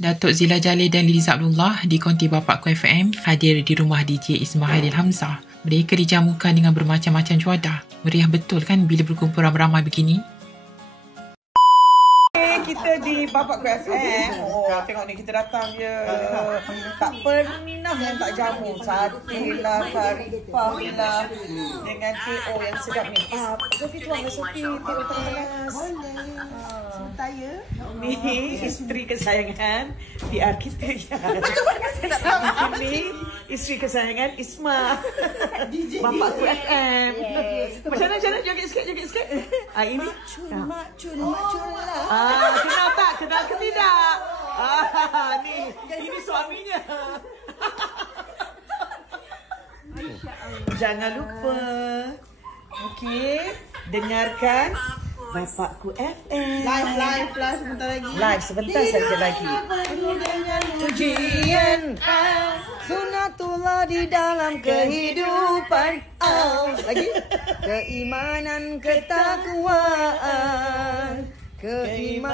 Datuk Zila Jalil dan Liza Abdullah di konti Bapakku FM hadir di rumah DJ Ismail Hamzah. Mereka dijamukan dengan bermacam-macam juadah. Meriah betul kan bila berkumpul ramai-ramai begini? Kita di Bapakku FM. Tengok ni, kita datang je. Tak pernah yang tak jamu. Sate lah, kari puff lah, dengan TO yang sedap ni. Sofi tuang lah, Sofi. TO panas. Saya Ni isteri kesayangan PR kita. Ini isteri kesayangan Isma. Bapakku FM. Macam mana joget sikit? Ini kenal tak? Kenal ke tidak? Ini suaminya. Jangan lupa, okey, dengarkan Bapakku FM. live sebentar lagi. Live sebentar saja lagi. Pujian Sunatullah di dalam kehidupan. Lagi keimanan, ketakwaan, keimanan.